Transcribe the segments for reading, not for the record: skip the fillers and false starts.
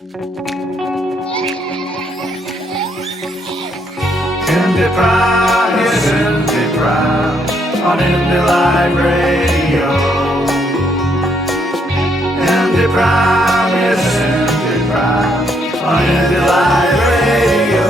IndyPram, yes, IndyPram on Indy Live Radio. IndyPram, yes, IndyPram on Indy Live Radio.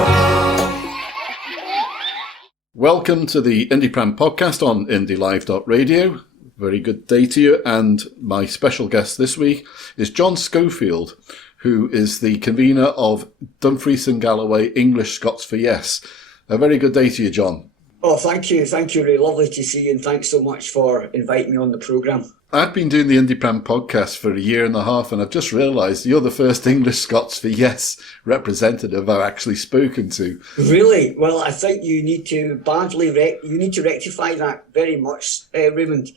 Welcome to the IndyPram podcast on IndyLive.radio. Very good day to you, and my special guest this week is John Schofield, who is the convener of Dumfries and Galloway English Scots for Yes. A very good day to you, John. Oh, thank you. Thank you, Ray. Lovely to see you, and thanks so much for inviting me on the programme. I've been doing the IndyPram podcast for a year and a half, and I've just realised you're the first English Scots for Yes representative I've actually spoken to. Really? Well, I think you need to rectify that very much, Raymond.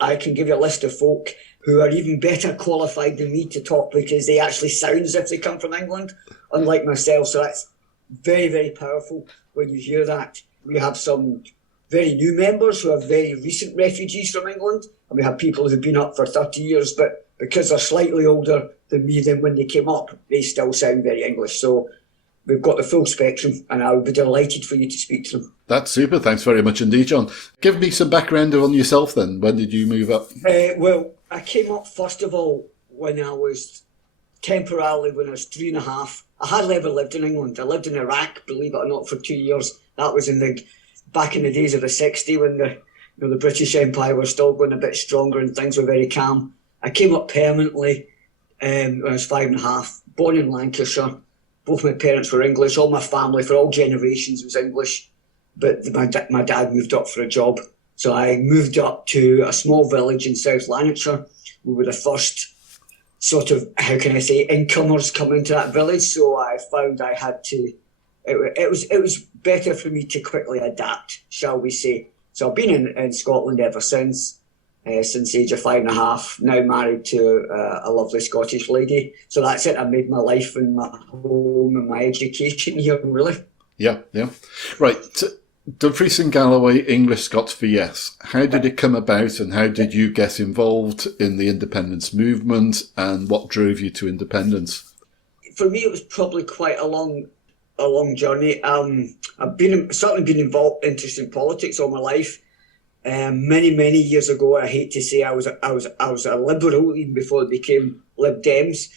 I can give you a list of folk who are even better qualified than me to talk because they actually sound as if they come from England, unlike myself. So that's very, very powerful when you hear that. We have some very new members who are very recent refugees from England, and we have people who've been up for 30 years, but because they're slightly older than me than when they came up, they still sound very English. So we've got the full spectrum, and I would be delighted for you to speak to them. That's super. Thanks very much indeed, John. Give me some background on yourself then. When did you move up? Well, I came up, first of all, when I was 3.5. I hardly ever lived in England. I lived in Iraq, believe it or not, for 2 years. That was back in the days of the 60s when the British Empire was still going a bit stronger and things were very calm. I came up permanently when I was 5.5, born in Lancashire. Both my parents were English. All my family, for all generations, was English. But my dad moved up for a job. So I moved up to a small village in South Lanarkshire. We were the first sort of, incomers coming to that village. So I found I had to, it was better for me to quickly adapt, shall we say. So I've been in Scotland ever since the age of 5.5, now married to a lovely Scottish lady. So that's it. I made my life and my home and my education here, really. Yeah. Right. Dumfries and Galloway English Scots for Yes. How did it come about, and how did you get involved in the independence movement, and what drove you to independence? For me, it was probably quite a long journey. I've certainly been interested in politics all my life. Many years ago, I hate to say, I was a liberal even before it became Lib Dems.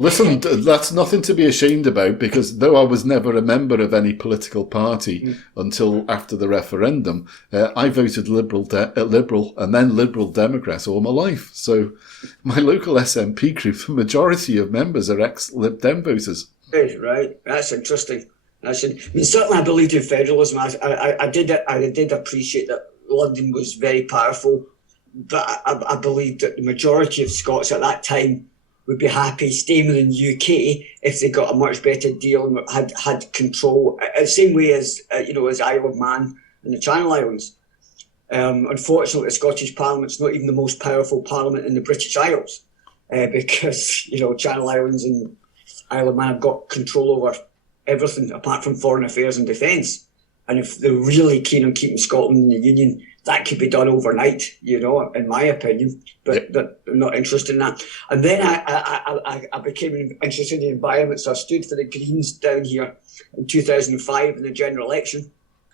Listen, that's nothing to be ashamed about, because though I was never a member of any political party until after the referendum, I voted Liberal and then Liberal Democrat all my life. So my local SNP group, the majority of members are ex-Lib Dem voters. Right, that's interesting. Certainly I believed in federalism. I did appreciate that London was very powerful, but I believed that the majority of Scots at that time would be happy staying within the UK if they got a much better deal and had control, the same way as Isle of Man and the Channel Islands. Unfortunately, the Scottish Parliament's not even the most powerful parliament in the British Isles, because Channel Islands and Isle of Man have got control over everything apart from foreign affairs and defence. And if they're really keen on keeping Scotland in the Union, that could be done overnight, in my opinion. But they're not interested in that. And then I became interested in the environment. So I stood for the Greens down here in 2005 in the general election,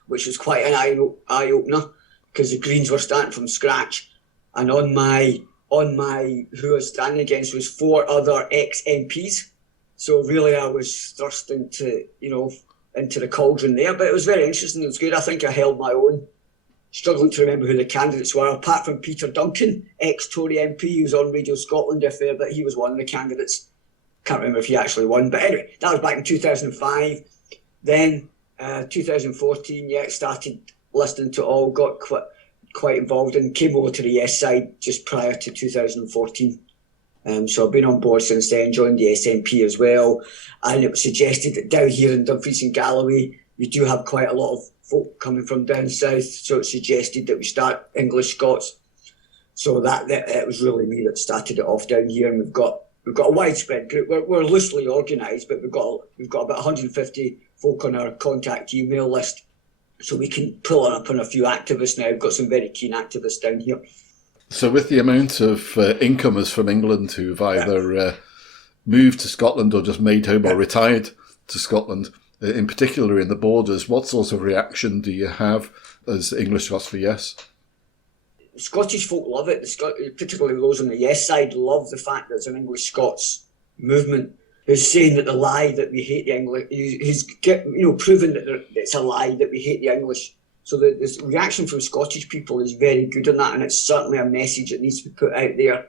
which was quite an eye-opener because the Greens were starting from scratch. And on my who I was standing against was 4 other ex-MPs. So really I was thrust into the cauldron there. But it was very interesting. It was good. I think I held my own. Struggling to remember who the candidates were, apart from Peter Duncan, ex-Tory MP, who was on Radio Scotland a fair bit. He was one of the candidates. Can't remember if he actually won. But anyway, that was back in 2005. Then 2014, started listening to all, got quite involved and came over to the Yes side just prior to 2014. So I've been on board since then, joined the SNP as well. And it was suggested that down here in Dumfries and Galloway, you do have quite a lot of folk coming from down south, so it suggested that we start English Scots. So that it was really me that started it off down here, and we've got a widespread group. We're loosely organised, but we've got about 150 folk on our contact email list, so we can pull up on a few activists now. We've got some very keen activists down here. So with the amount of incomers from England who've either moved to Scotland or just made home or retired to Scotland, in particular in the borders, what sort of reaction do you have as English Scots for Yes? Scottish folk love it, particularly those on the Yes side love the fact that there's an English Scots movement who's saying that the lie that we hate the English, who's proven that it's a lie that we hate the English. So the reaction from Scottish people is very good on that, and it's certainly a message that needs to be put out there.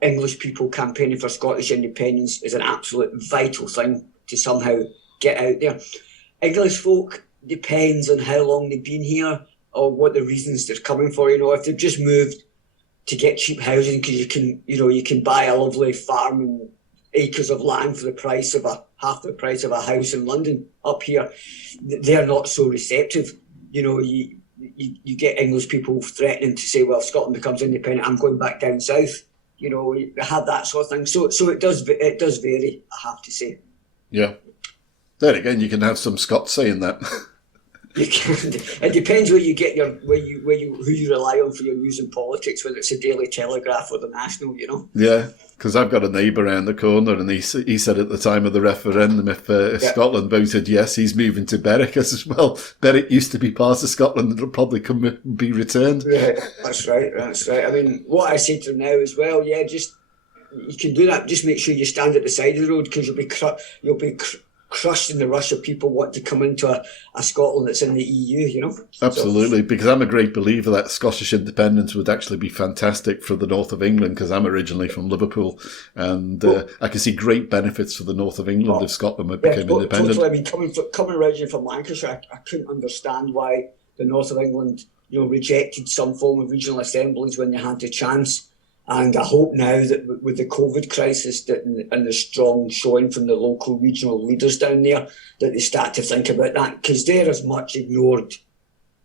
English people campaigning for Scottish independence is an absolute vital thing to somehow get out there. English folk, depends on how long they've been here or what the reasons they're coming for. If they've just moved to get cheap housing because you can buy a lovely farm and acres of land for the price of half the price of a house in London up here, they're not so receptive. You get English people threatening to say, well, if Scotland becomes independent, I'm going back down south. You have that sort of thing. So it does vary, I have to say. Yeah. Then again, you can have some Scots saying that. You can. It depends where you get who you rely on for your news and politics, whether it's the Daily Telegraph or the National. Yeah, because I've got a neighbour around the corner, and he said at the time of the referendum, if Scotland voted yes, he's moving to Berwick as well. Berwick used to be part of Scotland, and it'll probably be returned. Yeah, that's right. I mean, what I say to them now as well, just you can do that. Just make sure you stand at the side of the road, because you'll be crushed in the rush of people wanting to come into a Scotland that's in the EU, Absolutely, because I'm a great believer that Scottish independence would actually be fantastic for the north of England, because I'm originally from Liverpool, and I can see great benefits for the north of England if Scotland became independent. Totally. I mean, coming originally from Lancashire, I couldn't understand why the north of England, rejected some form of regional assemblies when they had the chance. And I hope now that with the COVID crisis and the strong showing from the local regional leaders down there, that they start to think about that, because they're as much ignored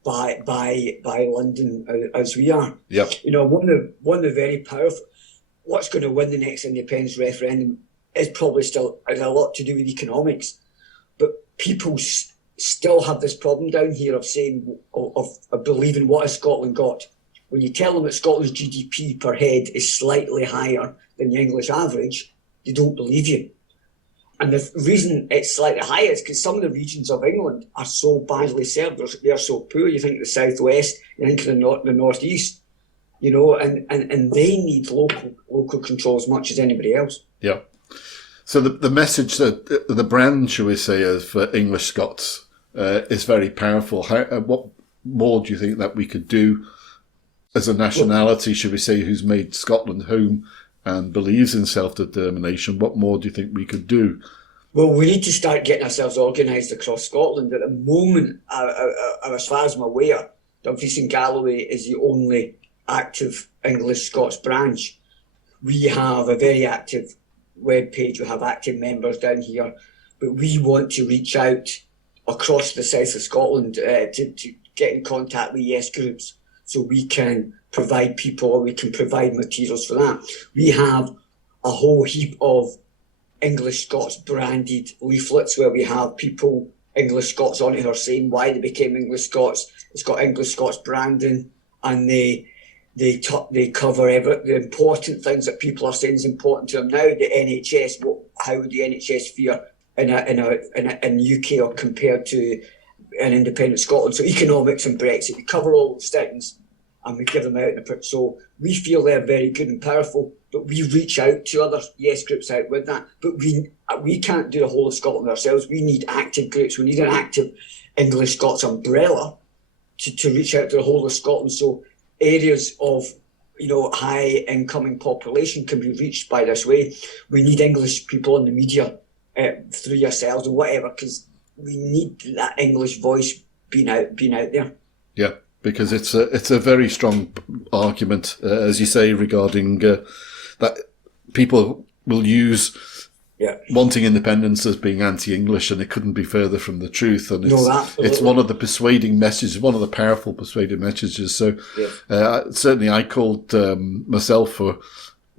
by London as we are. Yep. One of the very powerful, what's going to win the next independence referendum is probably still has a lot to do with economics, but people still have this problem down here of saying of believing what has Scotland got. When you tell them that Scotland's GDP per head is slightly higher than the English average, they don't believe you. And the reason it's slightly higher is because some of the regions of England are so badly served. They're so poor. You think the southwest, you think the northeast, and they need local control as much as anybody else. Yeah. So the message, that the brand, shall we say, of English Scots is very powerful. What more do you think that we could do as a nationality, should we say, who's made Scotland home and believes in self-determination? What more do you think we could do? Well, we need to start getting ourselves organised across Scotland. At the moment, as far as I'm aware, Dumfries and Galloway is the only active English Scots branch. We have a very active webpage. We have active members down here. But we want to reach out across the south of Scotland to get in contact with Yes groups, so we can provide people, or we can provide materials for that. We have a whole heap of English Scots branded leaflets where we have people, English Scots on it, who are saying why they became English Scots. It's got English Scots branding, and they cover the important things that people are saying is important to them now. The NHS, how would the NHS fare in UK or compared to an independent Scotland? So economics and Brexit, we cover all those things and we give them out in a print. So we feel they're very good and powerful, but we reach out to other Yes groups out with that. But we can't do the whole of Scotland ourselves. We need active groups. We need an active English Scots umbrella to reach out to the whole of Scotland. So areas of high incoming population can be reached by this way. We need English people in the media through yourselves or whatever, because we need that English voice being out there. Yeah, because it's a very strong argument, as you say, regarding that people will use wanting independence as being anti-English, and it couldn't be further from the truth. And it's one of the persuading messages, one of the powerful persuading messages. So certainly I called myself for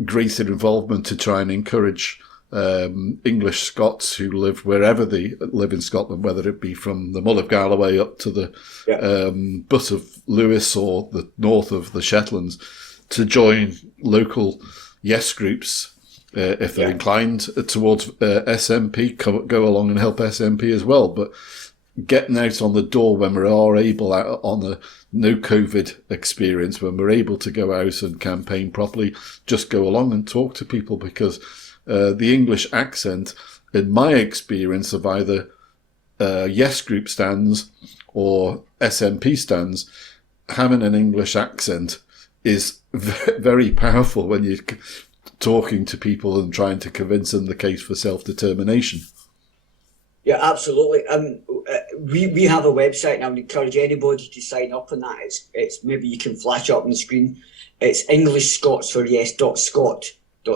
greater involvement to try and encourage English Scots who live wherever they live in Scotland, whether it be from the Mull of Galloway up to the Butt of Lewis or the north of the Shetlands, to join local Yes groups if they're inclined towards SNP, go along and help SNP as well. But getting out on the door when we are able, out on a no COVID experience, when we're able to go out and campaign properly, just go along and talk to people, because the English accent, in my experience of either Yes Group stands or SNP stands, having an English accent is very powerful when you're talking to people and trying to convince them the case for self-determination. Yeah, absolutely. We have a website, and I would encourage anybody to sign up on that. It's maybe you can flash up on the screen. It's English Scots for yes.scot.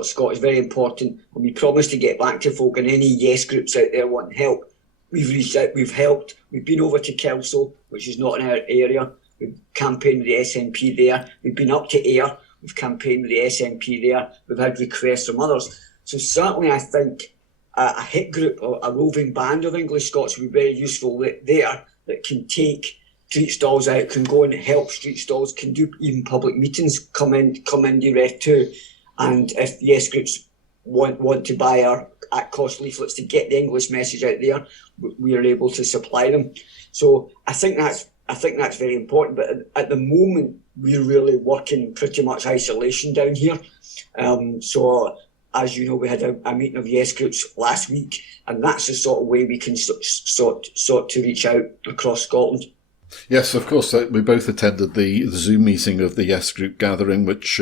Scot is very important, and we promise to get back to folk, and any Yes groups out there wanting help. We've reached out, we've helped. We've been over to Kelso, which is not in our area. We've campaigned with the SNP there. We've been up to Ayr. We've campaigned with the SNP there. We've had requests from others. So certainly I think a hit group or a roving band of English Scots would be very useful there, that can take street stalls out, can go and help street stalls, can do even public meetings, come in direct too. And if Yes groups want to buy our at-cost leaflets to get the English message out there, we are able to supply them. So I think that's very important. But at the moment, we're really working pretty much isolation down here. So as you know, we had a meeting of Yes groups last week, and that's the sort of way we can sort to reach out across Scotland. Yes, of course. We both attended the Zoom meeting of the Yes Group gathering, which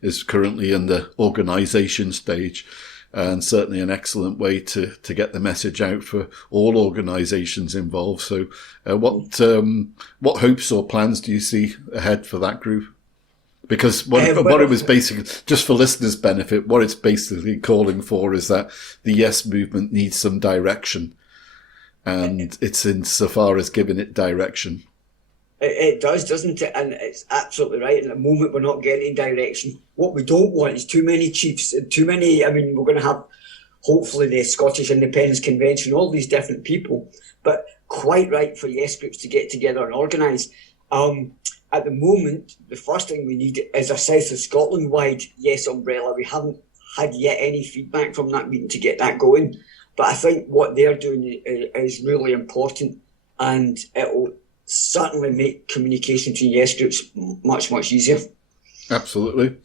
is currently in the organisation stage, and certainly an excellent way to get the message out for all organisations involved. So what hopes or plans do you see ahead for that group? Because what it was basically, just for listeners' benefit, what it's basically calling for is that the Yes movement needs some direction. And it's insofar as giving it direction. It does, doesn't it? And it's absolutely right. At the moment, we're not getting direction. What we don't want is too many chiefs, we're going to have, hopefully, the Scottish Independence Convention, all these different people, but quite right for Yes groups to get together and organise. At the moment, the first thing we need is a South of Scotland-wide Yes umbrella. We haven't had yet any feedback from that meeting to get that going. But I think what they're doing is really important, and it will certainly make communication between Yes groups much, much easier. Absolutely.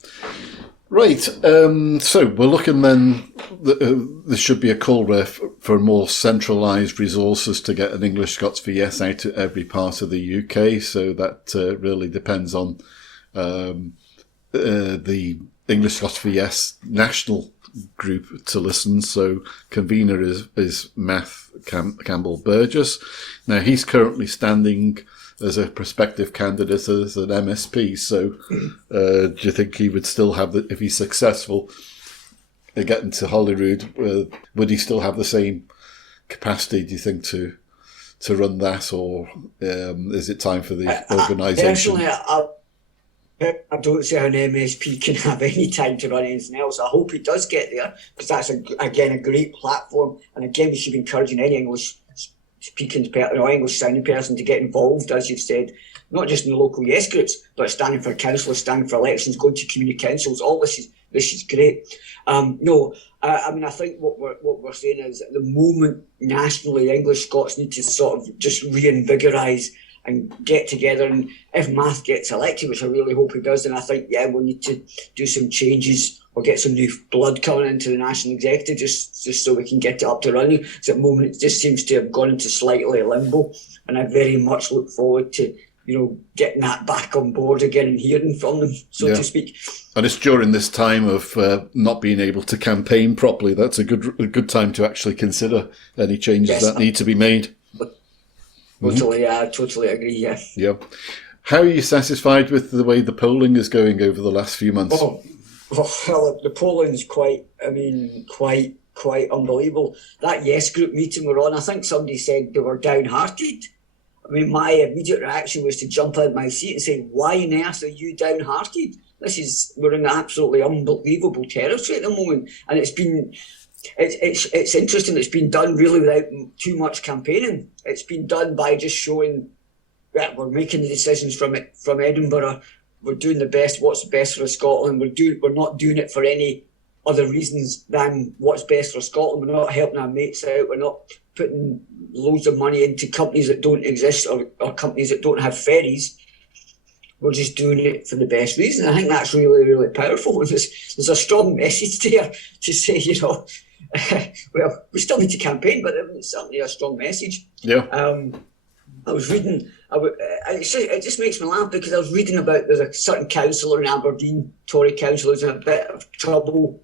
Right. So we're looking then, there should be a call for more centralised resources to get an English Scots for Yes out to every part of the UK. So that really depends on the English Scots for Yes national group to listen. So convener is Matt Campbell Burgess. Now he's currently standing as a prospective candidate as an MSP. So do you think he would still have if he's successful getting to Holyrood, would he still have the same capacity, do you think, to run that, or is it time for the organisation? Personally, I don't see how an MSP can have any time to run anything else. I hope he does get there, because that's, again, a great platform. And again, we should be encouraging any English-speaking person or English-sounding person to get involved, as you've said, not just in the local Yes groups, but standing for councillors, standing for elections, going to community councils. All this is great. I think what we're saying is, at the moment, nationally, English Scots need to sort of just reinvigorise and get together. And if Math gets elected, which I really hope he does, then I think, we'll need to do some changes or get some new blood coming into the National Executive just so we can get it up to running. Because at the moment, it just seems to have gone into slightly limbo. And I very much look forward to, getting that back on board again and hearing from them, so to speak. And it's during this time of not being able to campaign properly, that's a good time to actually consider any changes that need to be made. Totally, I totally agree, yeah. Yeah. How are you satisfied with the way the polling is going over the last few months? Well, the polling's quite unbelievable. That Yes Group meeting we're on, I think somebody said they were downhearted. I mean, my immediate reaction was to jump out of my seat and say, why on earth are you downhearted? We're in absolutely unbelievable territory at the moment. And it's interesting, it's been done really without too much campaigning. It's been done by just showing that we're making the decisions from Edinburgh. We're doing the best, what's best for Scotland. We're not doing it for any other reasons than what's best for Scotland. We're not helping our mates out. We're not putting loads of money into companies that don't exist or companies that don't have ferries. We're just doing it for the best reason. I think that's really, really powerful. There's a strong message there to say, well, we still need to campaign, but it's certainly a strong message. Yeah. I was reading, it just makes me laugh because I was reading about there's a certain councillor in Aberdeen, Tory councillor, who's in a bit of trouble.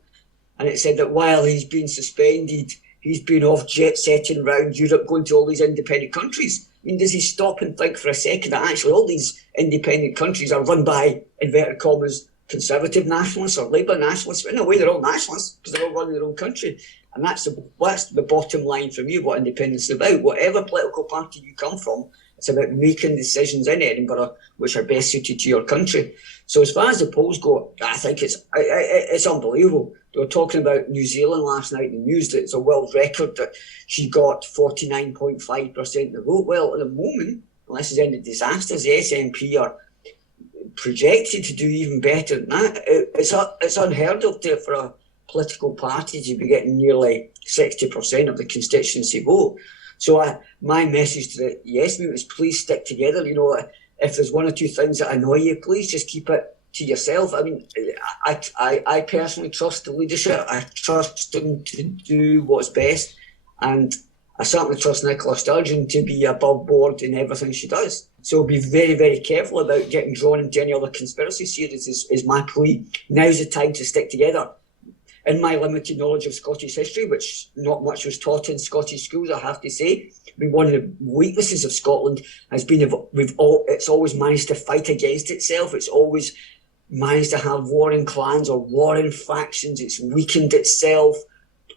And it said that while he's been suspended, he's been off jet-setting around Europe, going to all these independent countries. I mean, does he stop and think for a second that actually all these independent countries are run by, inverted commas, Conservative nationalists or Labour nationalists? In a way, they're all nationalists because they're all running their own country. And that's the bottom line for me, what independence is about. Whatever political party you come from, it's about making decisions in Edinburgh which are best suited to your country. So as far as the polls go, I think it's unbelievable. They were talking about New Zealand last night in the news that it's a world record that she got 49.5% of the vote. Well, at the moment, unless there's any disasters, the SNP are projected to do even better than that. It's unheard of for a political party to be getting nearly 60% of the constituency vote. So my message to the yes movement is please stick together. If there's one or two things that annoy you, please just keep it to yourself. I mean, I personally trust the leadership. I trust them to do what's best. And I certainly trust Nicola Sturgeon to be above board in everything she does. So be very, very careful about getting drawn into any other conspiracy theories is my plea. Now's the time to stick together. In my limited knowledge of Scottish history, which not much was taught in Scottish schools, I have to say, I mean, one of the weaknesses of Scotland has been it's always managed to fight against itself. It's always managed to have warring clans or warring factions. It's weakened itself.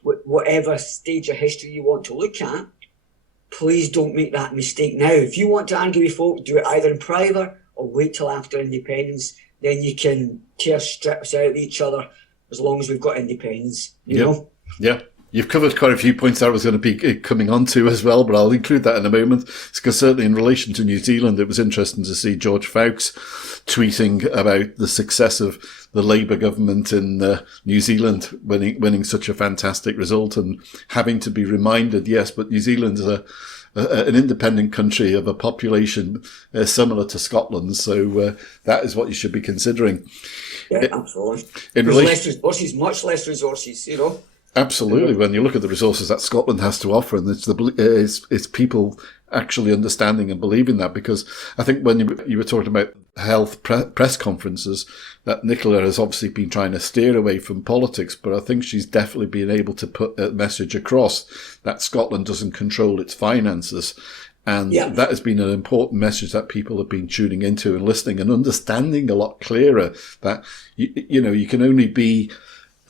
Whatever stage of history you want to look at, please don't make that mistake now. If you want to argue with folk, do it either in private or wait till after independence. Then you can tear strips out of each other as long as we've got independence, you know? Yeah. You've covered quite a few points I was going to be coming on to as well, but I'll include that in a moment. Because certainly in relation to New Zealand, it was interesting to see George Fawkes tweeting about the success of the Labour government in New Zealand winning such a fantastic result and having to be reminded, yes, but New Zealand is an independent country of a population similar to Scotland, so that is what you should be considering. Yeah, absolutely. Less resources, much less resources, Absolutely. When you look at the resources that Scotland has to offer, and it's people actually understanding and believing that, because I think when you were talking about health press conferences, that Nicola has obviously been trying to steer away from politics, but I think she's definitely been able to put a message across that Scotland doesn't control its finances. And that has been an important message that people have been tuning into and listening and understanding a lot clearer, that, you can only be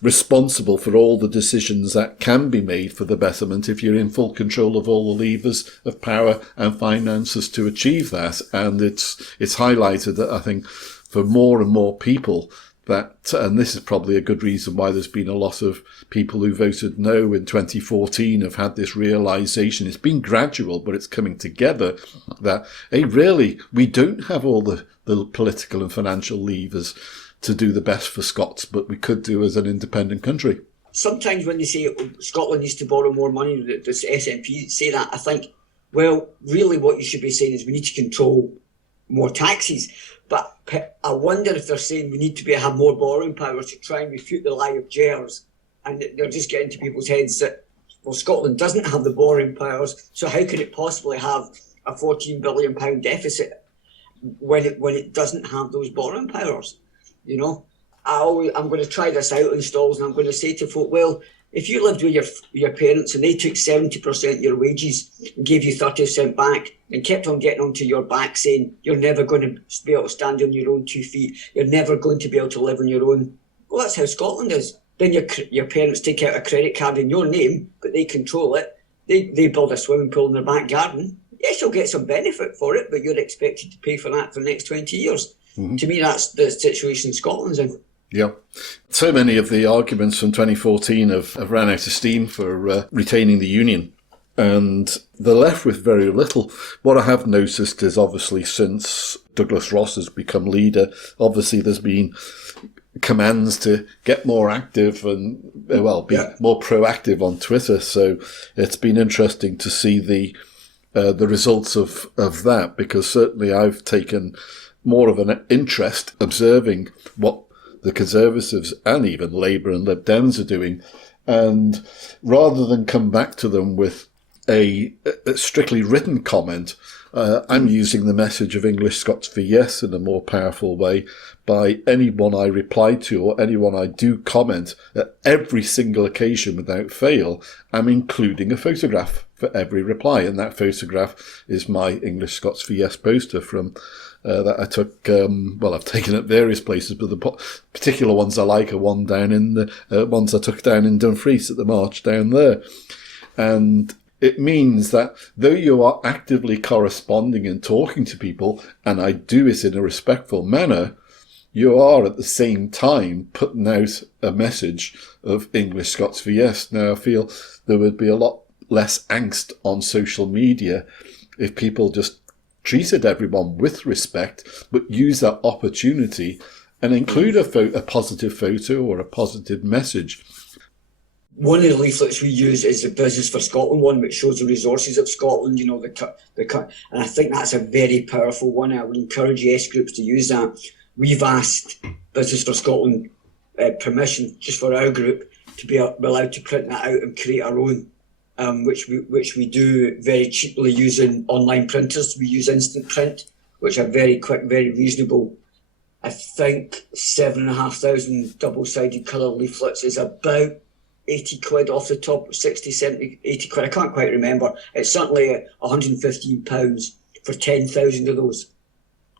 responsible for all the decisions that can be made for the betterment if you're in full control of all the levers of power and finances to achieve that. And it's highlighted that, I think, for more and more people, that, and this is probably a good reason why there's been a lot of people who voted no in 2014 have had this realisation. It's been gradual, but it's coming together that, hey, really, we don't have all the political and financial levers to do the best for Scots, but we could do as an independent country. Sometimes when they say Scotland needs to borrow more money, the SNP say that, I think, well, really what you should be saying is we need to control more taxes. But I wonder if they're saying we need to have more borrowing power to try and refute the lie of Gers. And they're just getting to people's heads that, well, Scotland doesn't have the borrowing powers, so how could it possibly have a £14 billion deficit when it doesn't have those borrowing powers? I'm going to try this out in stalls, and I'm going to say to folk, well, if you lived with your parents and they took 70% of your wages and gave you 30% back and kept on getting onto your back saying you're never going to be able to stand on your own 2 feet, you're never going to be able to live on your own. Well, that's how Scotland is. Then your parents take out a credit card in your name, but they control it. They build a swimming pool in their back garden. Yes, you'll get some benefit for it, but you're expected to pay for that for the next 20 years. Mm-hmm. To me, that's the situation Scotland's in. Yeah. So many of the arguments from 2014 have ran out of steam for retaining the union, and they're left with very little. What I have noticed is, obviously, since Douglas Ross has become leader, obviously there's been commands to get more active and, well, be more proactive on Twitter. So it's been interesting to see the results of that, because certainly I've taken more of an interest observing what the Conservatives and even Labour and Lib Dems are doing. And rather than come back to them with a strictly written comment, I'm using the message of English Scots for Yes in a more powerful way by anyone I reply to or anyone I do comment. At every single occasion without fail, I'm including a photograph for every reply. And that photograph is my English Scots for Yes poster from that I took, I've taken at various places, but the particular ones I like are one down in the ones I took down in Dumfries at the march down there. And it means that though you are actively corresponding and talking to people, and I do it in a respectful manner, you are at the same time putting out a message of English Scots for Yes. Now, I feel there would be a lot less angst on social media if people just treated everyone with respect, but use that opportunity and include a positive photo or a positive message. One of the leaflets we use is the Business for Scotland one, which shows the resources of Scotland, you know, and I think that's a very powerful one. I would encourage yes groups to use that. We've asked Business for Scotland permission just for our group to be allowed to print that out and create our own, which we do very cheaply using online printers. We use instant print, which are very quick, very reasonable. I think 7,500 double-sided colour leaflets is about 80 quid off the top, 60, 70, 80 quid. I can't quite remember. It's certainly £115 for 10,000 of those.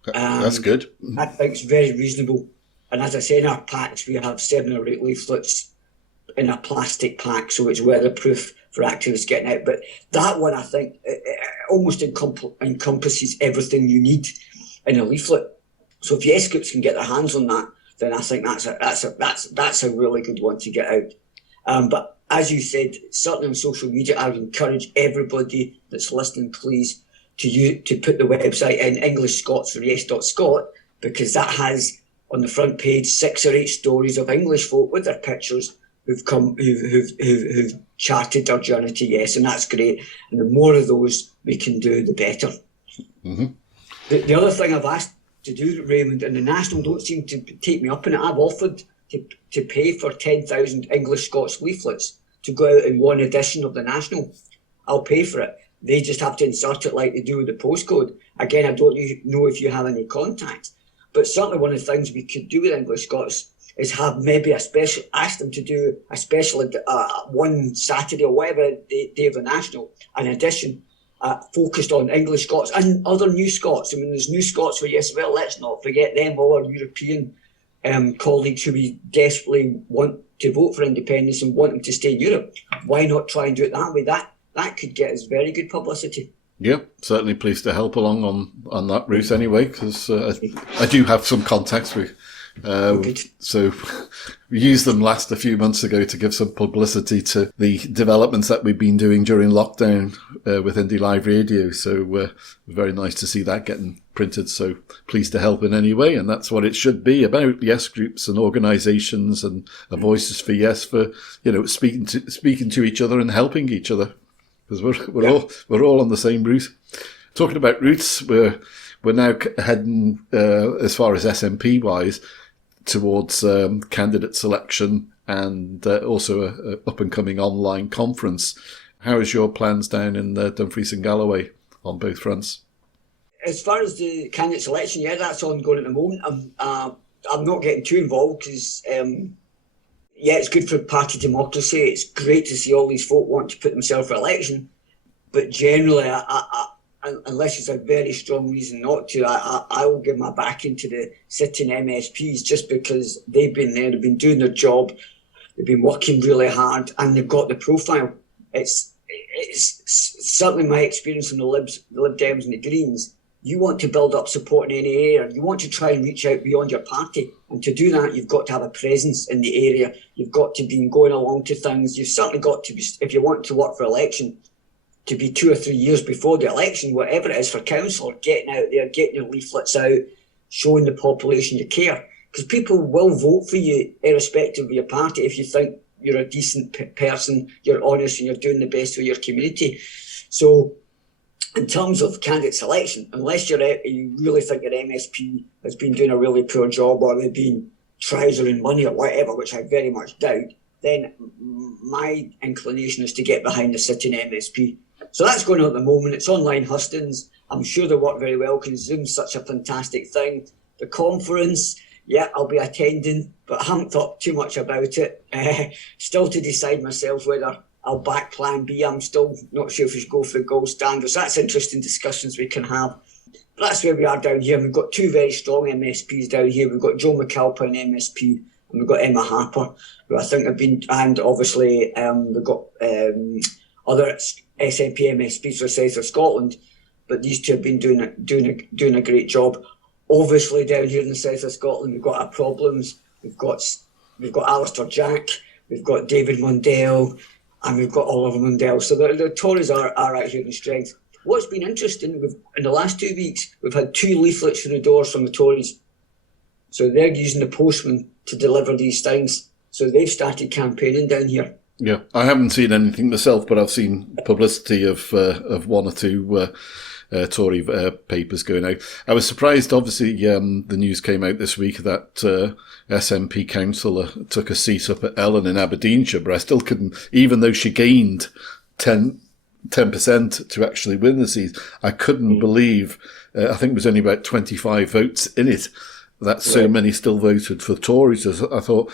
That's good. I think it's very reasonable. And as I say, in our packs, we have 7 or 8 leaflets in a plastic pack, so it's weatherproof for activists getting out. But that one, I think, it almost encompasses everything you need in a leaflet. So if yes groups can get their hands on that, then I think that's a really good one to get out. But as you said, certainly on social media, I would encourage everybody that's listening, please, to put the website in English Scots for Yes.Scot, because that has on the front page 6 or 8 stories of English folk with their pictures who've charted their journey to Yes, and that's great. And the more of those we can do, the better. Mm-hmm. The other thing I've asked to do, Raymond, and the National don't seem to take me up on it. I've offered to pay for 10,000 English Scots leaflets to go out in one edition of the National. I'll pay for it. They just have to insert it like they do with the postcode. Again, I don't know if you have any contacts, but certainly one of the things we could do with English Scots is have maybe ask them to do a special one Saturday or whatever day of the National, an edition focused on English Scots and other new Scots. I mean, there's new Scots for Yes, well, let's not forget them, all our European colleagues who we desperately want to vote for independence and want them to stay in Europe. Why not try and do it that way? That could get us very good publicity. Yeah, certainly pleased to help along on that route anyway, because I do have some contacts with. So we used them a few months ago to give some publicity to the developments that we've been doing during lockdown with Indie Live Radio. So very nice to see that getting printed. So pleased to help in any way. And that's what it should be about, yes groups and organisations and voices for yes, for, you know, speaking to each other and helping each other, because we're all on the same route. Talking about routes, we're now heading as far as SNP wise towards candidate selection and also a up-and-coming online conference. How is your plans down in Dumfries and Galloway on both fronts? As far as the candidate selection, yeah, that's ongoing at the moment. I'm not getting too involved because, it's good for party democracy. It's great to see all these folk want to put themselves for election, but generally, unless there's a very strong reason not to, I will give my backing to the sitting MSPs just because they've been there, they've been doing their job, they've been working really hard, and they've got the profile. It's certainly my experience from the Lib Dems and the Greens. You want to build up support in any area, you want to try and reach out beyond your party, and to do that, you've got to have a presence in the area. You've got to be going along to things. You've certainly got to be, if you want to work for election, to be 2 or 3 years before the election, whatever it is for council, getting out there, getting your leaflets out, showing the population you care. because people will vote for you irrespective of your party if you think you're a decent person, you're honest, and you're doing the best for your community. So in terms of candidate selection, unless you really think your MSP has been doing a really poor job or they've been trousering money or whatever, which I very much doubt, then my inclination is to get behind the sitting MSP. So that's going on at the moment. It's online hustings. I'm sure they work very well because Zoom's such a fantastic thing. The conference, yeah, I'll be attending, but I haven't thought too much about it. Still to decide myself whether I'll back Plan B. I'm still not sure if we should go for the gold standard. So that's interesting discussions we can have. But that's where we are down here. We've got two very strong MSPs down here. We've got Joe McAlpine, MSP, and we've got Emma Harper, who I think have been, and obviously we've got other SNP MSPs for the South of Scotland, but these two have been doing a great job. Obviously down here in the South of Scotland, we've got our problems. We've got Alistair Jack, we've got David Mundell, and we've got Oliver Mundell. So the Tories are out here in strength. What's been interesting, in the last 2 weeks, we've had 2 leaflets through the doors from the Tories. So they're using the postman to deliver these things. So they've started campaigning down here. Yeah, I haven't seen anything myself, but I've seen publicity of one or two Tory papers going out. I was surprised, obviously, the news came out this week that SNP councillor took a seat up at Ellen in Aberdeenshire, but I still couldn't, even though she gained 10% to actually win the seat, I couldn't believe, I think it was only about 25 votes in it, that so many still voted for Tories. I thought,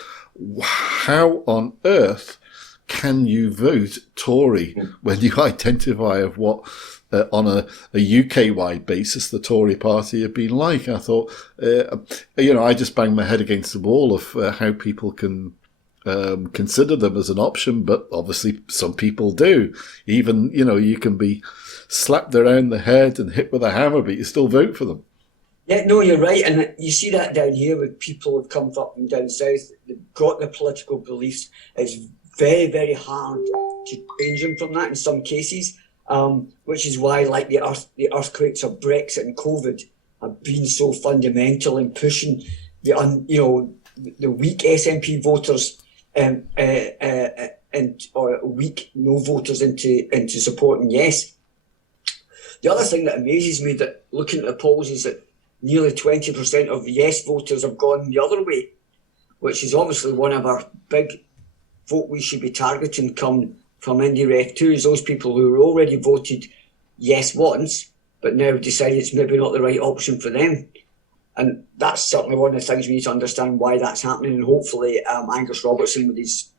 how on earth can you vote Tory when you identify of what, on a UK-wide basis, the Tory party have been like? I thought, I just banged my head against the wall of how people can consider them as an option, but obviously some people do. Even, you can be slapped around the head and hit with a hammer, but you still vote for them. Yeah, no, you're right. And you see that down here with people who've come up and down south, they've got the political beliefs. It's very, very hard to change them from that in some cases, which is why, like the earthquakes of Brexit and COVID have been so fundamental in pushing the weak SNP voters or weak no voters into supporting yes. The other thing that amazes me, that looking at the polls, is that nearly 20% of yes voters have gone the other way, which is obviously one of our big vote we should be targeting come from IndyRef 2, is those people who already voted yes once, but now decide it's maybe not the right option for them. And that's certainly one of the things we need to understand why that's happening. And hopefully Angus Robertson with his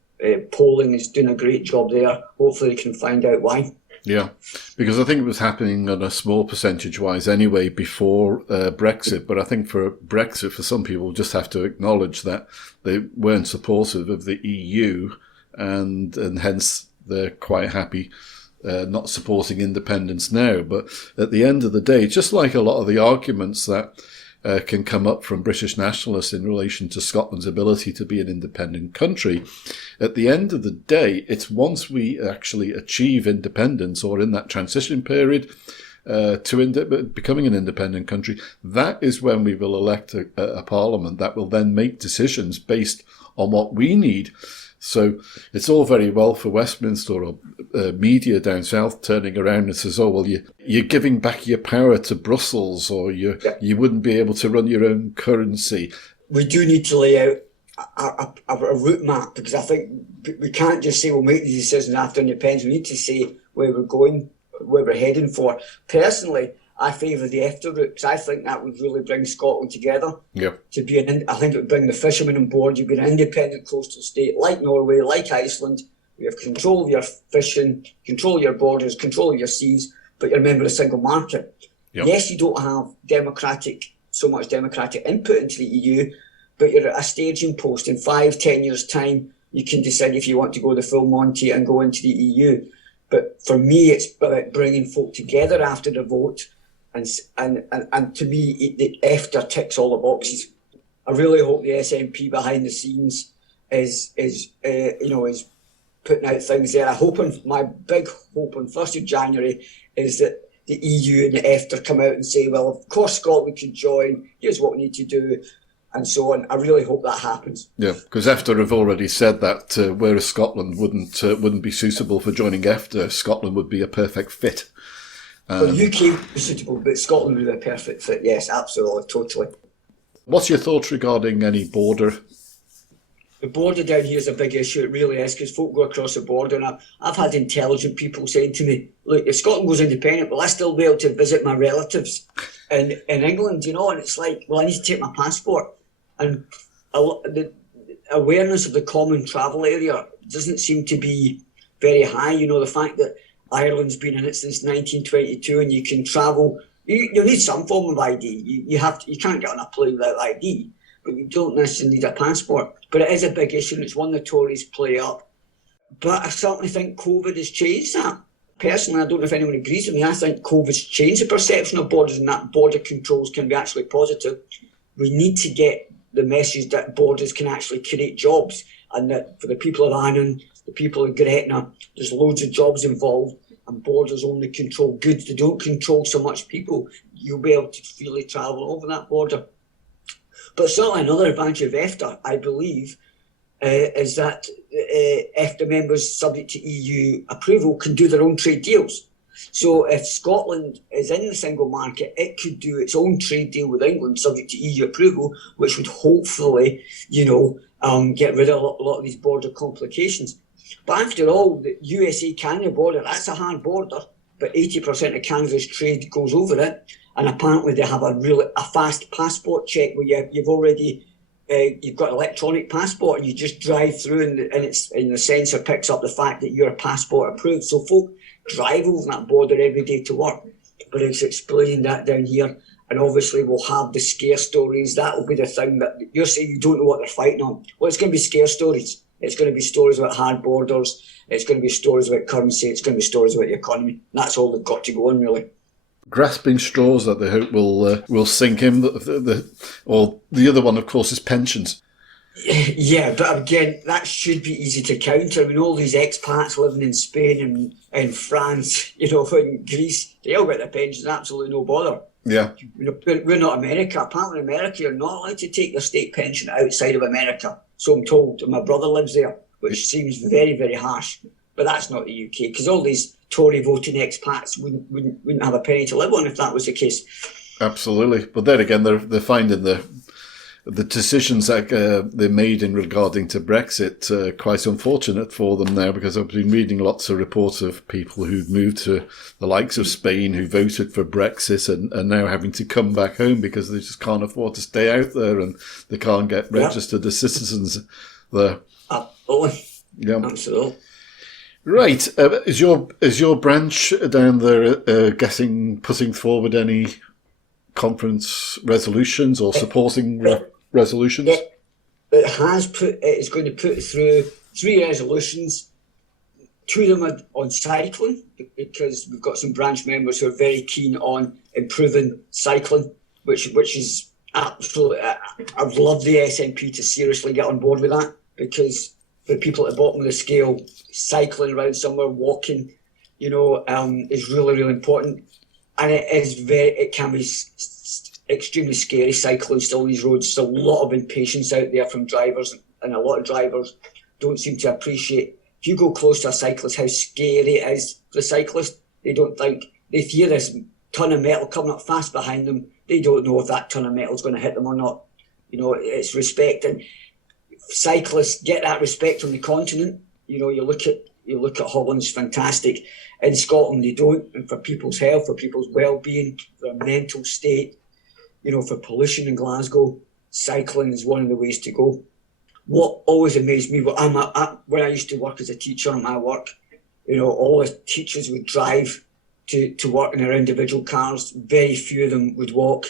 polling is doing a great job there. Hopefully they can find out why. Yeah, because I think it was happening on a small percentage-wise anyway before Brexit. But I think for Brexit, for some people, just have to acknowledge that they weren't supportive of the EU, and hence they're quite happy not supporting independence now. But at the end of the day, just like a lot of the arguments that can come up from British nationalists in relation to Scotland's ability to be an independent country, at the end of the day, it's once we actually achieve independence, or in that transition period to becoming an independent country, that is when we will elect a parliament that will then make decisions based on what we need. So it's all very well for Westminster or media down south turning around and says, oh, well, you're giving back your power to Brussels, or you wouldn't be able to run your own currency. We do need to lay out a route map, because I think we can't just say we'll make the decision after independence. We need to say where we're going, where we're heading for. Personally, I favour the EFTA route, because I think that would really bring Scotland together. Yeah. I think it would bring the fishermen on board. You'd be an independent coastal state like Norway, like Iceland. You have control of your fishing, control of your borders, control of your seas, but you're a member of the single market. Yep. Yes, you don't have so much democratic input into the EU, but you're at a staging post. In 5-10 years' time, you can decide if you want to go the full Monty and go into the EU. But for me, it's about bringing folk together after the vote. And to me, the EFTA ticks all the boxes. I really hope the SNP behind the scenes is putting out things there. My big hope on 1st of January is that the EU and the EFTA come out and say, well, of course Scotland can join. Here's what we need to do. and so on. I really hope that happens. Yeah, because EFTA have already said that whereas Scotland wouldn't be suitable for joining EFTA, Scotland would be a perfect fit. Well, UK would be suitable, but Scotland would be a perfect fit. Yes, absolutely, totally. What's your thoughts regarding any border? The border down here is a big issue. It really is, because folk go across the border, and I've had intelligent people saying to me, "Look, if Scotland goes independent, will I still be able to visit my relatives in England?" You know, and it's like, well, I need to take my passport, and the awareness of the common travel area doesn't seem to be very high. You know, the fact that Ireland's been in it since 1922, and you can travel. You need some form of ID. You can't get on a plane without ID, but you don't necessarily need a passport. But it is a big issue, and it's one the Tories play up. But I certainly think COVID has changed that. Personally, I don't know if anyone agrees with me. I think COVID's changed the perception of borders, and that border controls can be actually positive. We need to get the message that borders can actually create jobs, and that for the people of Annan, the people of Gretna, there's loads of jobs involved, and borders only control goods. They don't control so much people. You'll be able to freely travel over that border. But certainly another advantage of EFTA, I believe, is that EFTA members subject to EU approval can do their own trade deals. So if Scotland is in the single market, it could do its own trade deal with England subject to EU approval, which would hopefully, get rid of a lot of these border complications. But after all, the USA-Canada border, that's a hard border, but 80% of Canada's trade goes over it. And apparently they have a fast passport check where you've got an electronic passport, and you just drive through, and the sensor picks up the fact that you're passport approved. So folk drive over that border every day to work. But it's explaining that down here. And obviously we'll have the scare stories. That will be the thing that you're saying you don't know what they're fighting on. Well, it's going to be scare stories. It's going to be stories about hard borders. It's going to be stories about currency. It's going to be stories about the economy. That's all they've got to go on, really. Grasping straws that they hope will sink in. Or the other one, of course, is pensions. Yeah, but again, that should be easy to counter. I mean, all these expats living in Spain and France, in Greece, they all get their pensions, absolutely no bother. Yeah. We're not America. Apparently in America, you're not allowed to take your state pension outside of America. So I'm told, and my brother lives there, which seems very, very harsh. But that's not the UK, because all these Tory voting expats wouldn't have a penny to live on if that was the case. Absolutely. But then again, they're finding the decisions that they made in regarding to Brexit quite unfortunate for them now, because I've been reading lots of reports of people who've moved to the likes of Spain who voted for Brexit and are now having to come back home because they just can't afford to stay out there and they can't get registered as citizens there. Absolutely. Yeah. Absolutely. Right. Is your branch down there putting forward any conference resolutions or supporting resolutions? It's going to put through 3 resolutions. 2 of them are on cycling, because we've got some branch members who are very keen on improving cycling, which is absolutely. I'd love the SNP to seriously get on board with that, because for people at the bottom of the scale, cycling around somewhere, walking, is really, really important. And it can be extremely scary cycling still on these roads. There's a lot of impatience out there from drivers, and a lot of drivers don't seem to appreciate, if you go close to a cyclist, how scary it is for the cyclist. They hear this ton of metal coming up fast behind them. They don't know if that ton of metal is going to hit them or not. It's respect, and cyclists get that respect on the continent. You look at Holland's fantastic. In Scotland, they don't. And for people's health, for people's well-being, their mental state, for pollution in Glasgow, cycling is one of the ways to go. What always amazed me, when I used to work as a teacher at my work, all the teachers would drive to work in their individual cars. Very few of them would walk.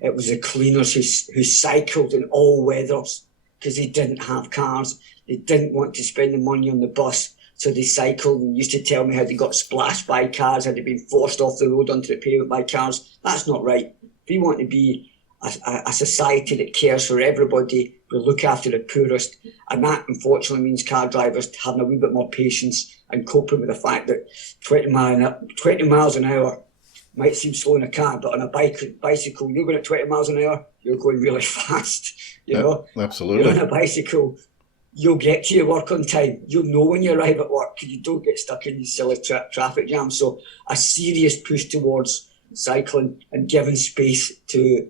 It was the cleaners who cycled in all weathers, because they didn't have cars. They didn't want to spend the money on the bus, so they cycled, and used to tell me how they got splashed by cars, how they'd been forced off the road onto the pavement by cars. That's not right. If we want to be a society that cares for everybody, we look after the poorest, and that unfortunately means car drivers having a wee bit more patience and coping with the fact that 20 miles an hour might seem slow in a car, but on a bicycle, you're going at 20 miles an hour, you're going really fast. You know, absolutely. You're on a bicycle, you'll get to your work on time. You'll know when you arrive at work, and you don't get stuck in these silly traffic jams. So a serious push towards cycling and giving space to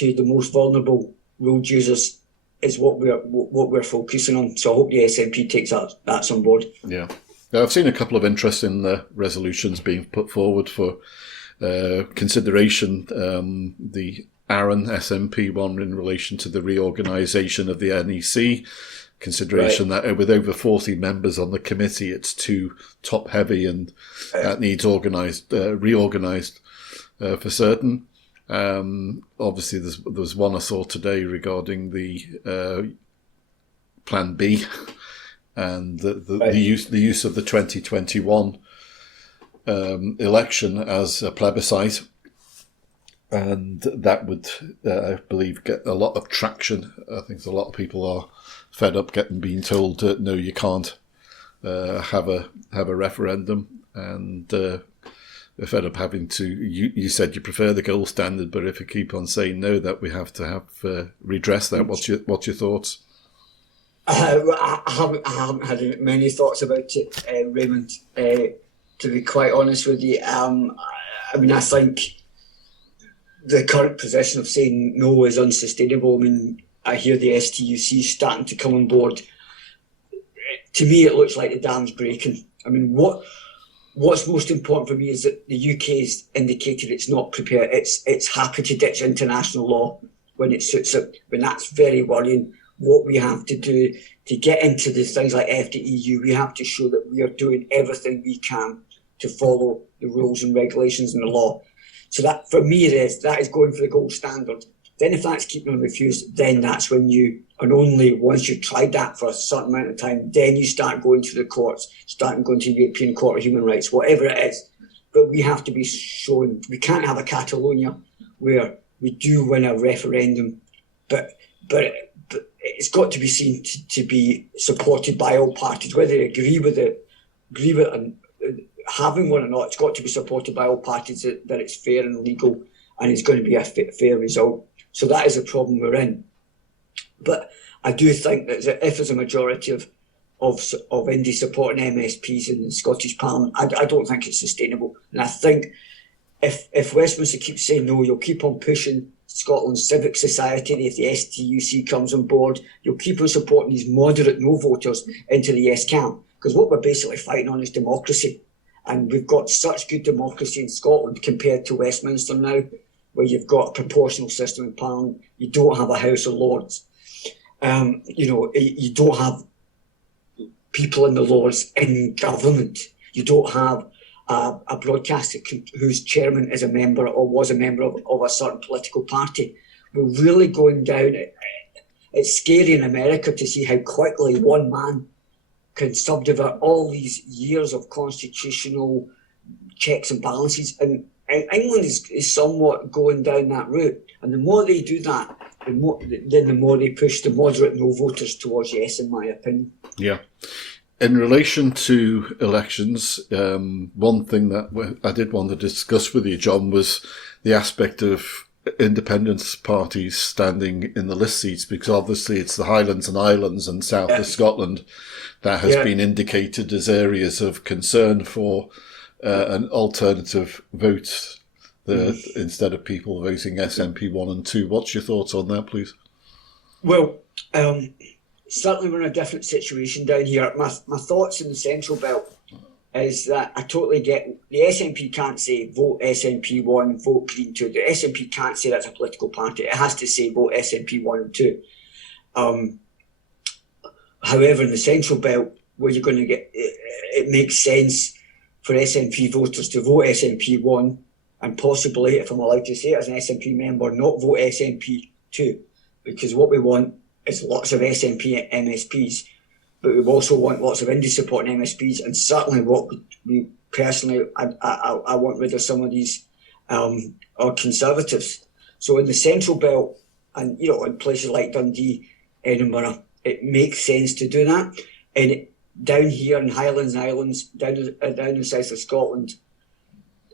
the most vulnerable road users is what we're focusing on. So I hope the SNP takes that's on board. Yeah. Now, I've seen a couple of interesting resolutions being put forward for consideration. The Aaron SNP one in relation to the reorganisation of the NEC. Consideration that with over 40 members on the committee, it's too top heavy and that needs reorganised for certain. Obviously, there's one I saw today regarding the Plan B and the use of the 2021 election as a plebiscite, and that would, I believe, get a lot of traction. I think a lot of people are fed up being told no, you can't have a referendum, and they're fed up having to. You said you prefer the gold standard, but if you keep on saying no, that we have to have redress that. What's your thoughts? I haven't had many thoughts about it, Raymond. To be quite honest with you, I mean, I think the current position of saying no is unsustainable. I mean, I hear the STUC starting to come on board. To me, it looks like the dam's breaking. I mean, what's most important for me is that the UK has indicated it's not prepared. It's happy to ditch international law when it suits it. When that's very worrying. What we have to do to get into the things like FDEU, we have to show that we are doing everything we can to follow the rules and regulations and the law. So that, for me, that is going for the gold standard. Then if that's keeping on refused, then that's when and only once you've tried that for a certain amount of time, then you start going to the courts, going to the European Court of Human Rights, whatever it is. But we have to be shown, we can't have a Catalonia where we do win a referendum, but it's got to be seen to be supported by all parties, whether they agree with it and having one or not. It's got to be supported by all parties that it's fair and legal, and it's going to be a fair result. So that is a problem we're in. But I do think that if there's a majority of Indy supporting MSPs in the Scottish Parliament, I don't think it's sustainable. And I think if Westminster keeps saying no, you'll keep on pushing Scotland's civic society. If the STUC comes on board, you'll keep on supporting these moderate no voters into the yes camp. Because what we're basically fighting on is democracy. And we've got such good democracy in Scotland compared to Westminster now, where you've got a proportional system in Parliament. You don't have a House of Lords. You don't have people in the Lords in government. You don't have a broadcaster whose chairman is a member or was a member of a certain political party. We're really going down. It's scary in America to see how quickly one man can subdivert all these years of constitutional checks and balances. And England is somewhat going down that route. And the more they do that, the more they push the moderate no voters towards yes, in my opinion. Yeah. In relation to elections, one thing that I did want to discuss with you, John, was the aspect of independence parties standing in the list seats, because obviously it's the Highlands and Islands and south of Scotland that has been indicated as areas of concern for an alternative vote instead of people voting SNP 1 and 2. What's your thoughts on that, please? Well, certainly we're in a different situation down here. My thoughts in the Central Belt is that I totally get the SNP can't say vote SNP 1, vote Green 2. The SNP can't say that's a political party. It has to say vote SNP 1 and 2. However, in the Central Belt, where you're going to get, it makes sense for SNP voters to vote SNP 1 and possibly, if I'm allowed to say it as an SNP member, not vote SNP 2, because what we want is lots of SNP MSPs, but we also want lots of Indy supporting MSPs, and certainly what we personally, I want rid of some of these are Conservatives. So in the Central Belt and in places like Dundee, Edinburgh, it makes sense to do that. And down here in Highlands and Islands, down in the south of Scotland,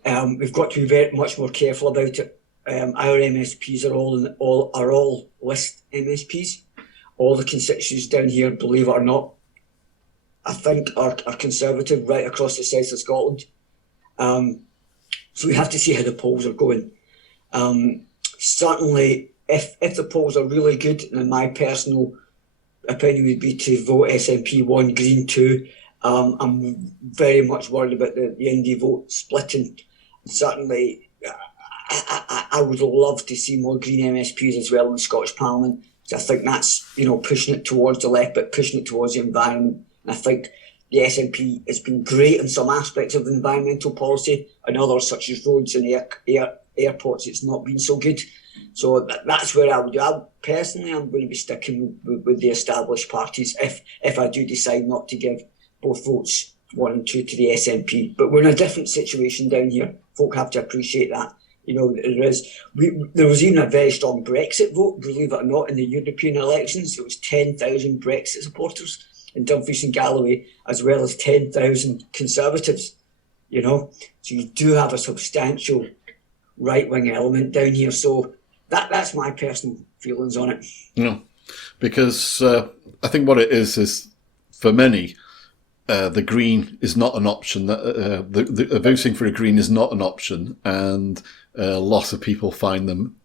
We've got to be very much more careful about it. Our MSPs are all list MSPs. All the constituencies down here, believe it or not, I think are Conservative right across the south of Scotland. So we have to see how the polls are going. Certainly, if the polls are really good, and in my personal opinion would be to vote SNP 1, Green 2. I'm very much worried about the Indy vote splitting. Certainly, I would love to see more Green MSPs as well in the Scottish Parliament. So I think that's, pushing it towards the left, but pushing it towards the environment. And I think the SNP has been great in some aspects of the environmental policy, and others such as roads and airports, it's not been so good. So that's where I would do. I'm going to be sticking with the established parties if I do decide not to give both votes 1 and 2 to the SNP. But we're in a different situation down here. Folk have to appreciate that. There was even a very strong Brexit vote, believe it or not, in the European elections. There was 10,000 Brexit supporters in Dumfries and Galloway, as well as 10,000 Conservatives. So you do have a substantial right-wing element down here. So that's my personal feelings on it. Because I think what it is for many, the Green is not an option. The voting for a Green is not an option, and lots of people find them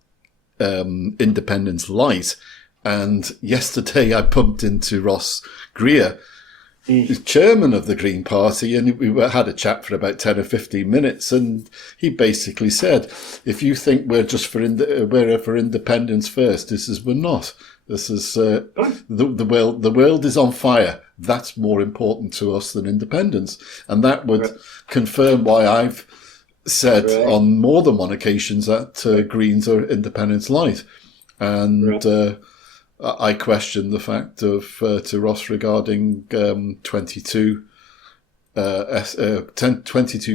independence light. And yesterday I bumped into Ross Greer, who's chairman of the Green Party, and we had a chat for about 10 or 15 minutes, and he basically said, if you think we're just for independence first, we're not. This is the world is on fire. That's more important to us than independence, and that would confirm why I've said on more than one occasion that Greens are independence light, and I question the fact of to Ross regarding 22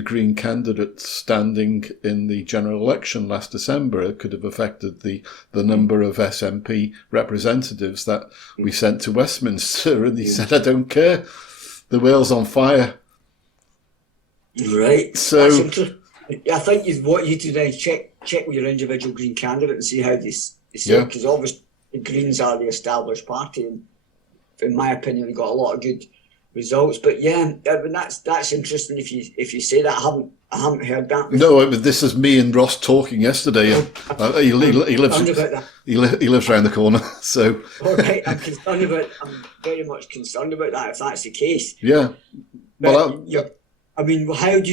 Green candidates standing in the general election last December. It could have affected the number of SNP representatives that we sent to Westminster, and he said, I don't care. The world's on fire. Right. So I think what you do now is check with your individual Green candidate and see how they see it, because obviously the Greens are the established party, and in my opinion, they got a lot of good results. But that's interesting. If you say that, I haven't heard that before. No, this is me and Ross talking yesterday. He lives around the corner, so. All right, I'm very much concerned about that. If that's the case. Yeah. Well, how would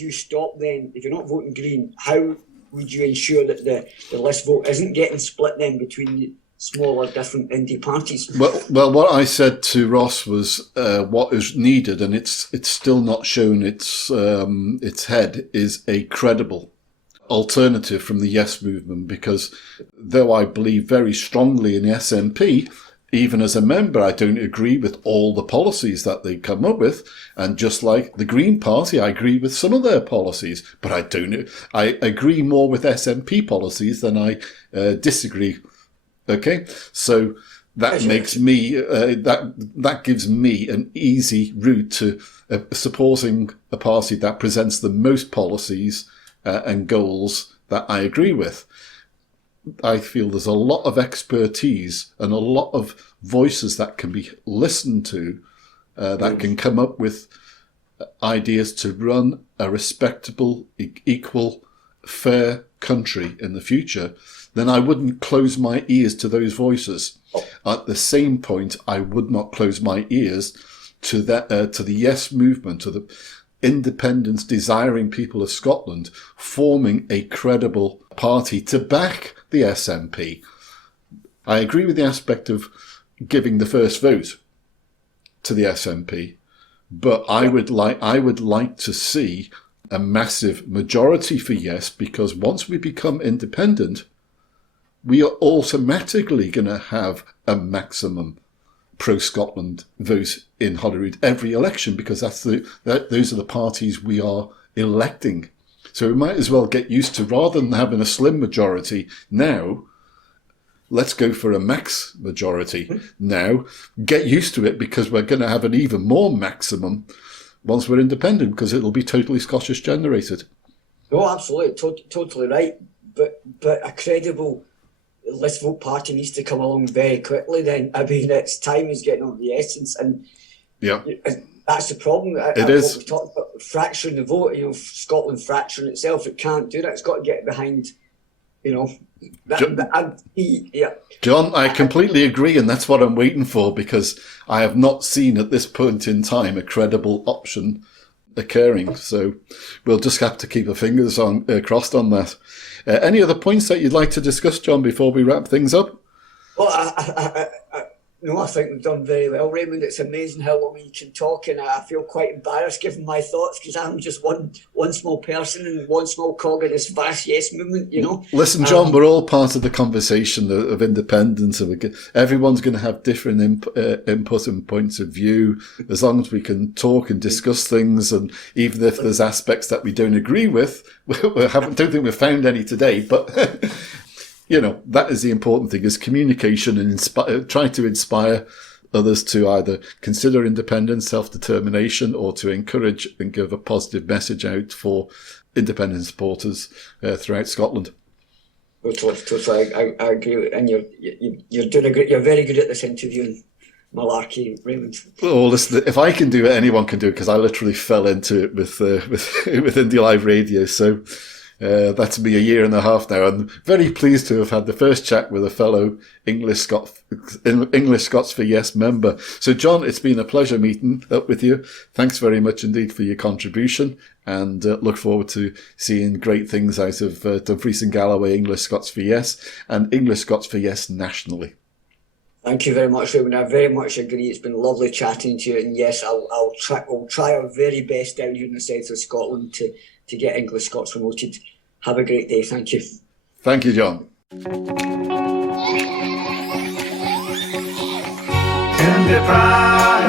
you stop then if you're not voting Green? How would you ensure that the list vote isn't getting split then between the smaller, different indie parties? Well, what I said to Ross was what is needed, and it's still not shown its head, is a credible alternative from the Yes movement, because though I believe very strongly in the SNP, even as a member, I don't agree with all the policies that they come up with. And just like the Green Party, I agree with some of their policies, but I agree more with SNP policies than I disagree. Okay, so that makes me that gives me an easy route to supporting a party that presents the most policies and goals that I agree with. I feel there's a lot of expertise and a lot of voices that can be listened to, that can come up with ideas to run a respectable, equal, fair country in the future. Then I wouldn't close my ears to those voices. At the same point, I would not close my ears to the Yes movement, to the independence desiring people of Scotland forming a credible party to back the SNP. I agree with the aspect of giving the first vote to the SNP, but I would like to see a massive majority for Yes, because once we become independent, we are automatically going to have a maximum pro-Scotland vote in Holyrood every election, because those are the parties we are electing. So we might as well get used to, rather than having a slim majority now, let's go for a max majority now. Get used to it, because we're going to have an even more maximum once we're independent, because it'll be totally Scottish generated. No, absolutely, totally right. But a credible Let's Vote party needs to come along very quickly. Then I mean, its time is getting of the essence, and Yeah, that's the problem. it is. What we talked about, fracturing the vote. Scotland fracturing itself. It can't do that. It's got to get behind. Yeah. John, I completely agree, and that's what I'm waiting for, because I have not seen at this point in time a credible option occurring. So we'll just have to keep our fingers crossed on that. Any other points that you'd like to discuss, John, before we wrap things up? Well, I think we've done very well, Raymond. It's amazing how long you can talk, and I feel quite embarrassed giving my thoughts, because I'm just one small person and one small cog in this vast yes movement, Listen, John, we're all part of the conversation of independence. Everyone's going to have different input and points of view. As long as we can talk and discuss things, and even if there's aspects that we don't agree with, don't think we've found any today, but that is the important thing, is communication, and try to inspire others to either consider independence, self-determination, or to encourage and give a positive message out for independent supporters throughout Scotland. Totally. I agree, and you're doing you're very good at this interviewing malarkey, Raymond. Oh, listen, if I can do it, anyone can do it, because I literally fell into it with Indie Live Radio. So that's me a year and a half now. I'm very pleased to have had the first chat with a fellow English Scots for Yes member. So, John, it's been a pleasure meeting up with you. Thanks very much indeed for your contribution, and look forward to seeing great things out of Dumfries and Galloway, English Scots for Yes, and English Scots for Yes nationally. Thank you very much, Raymond. I very much agree. It's been lovely chatting to you, and yes, we'll try our very best down here in the south of Scotland to get English Scots promoted. Have a great day. Thank you. Thank you, John. IndyPram,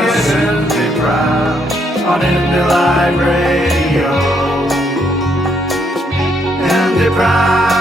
yes, IndyPram on Indy Live Radio. IndyPram.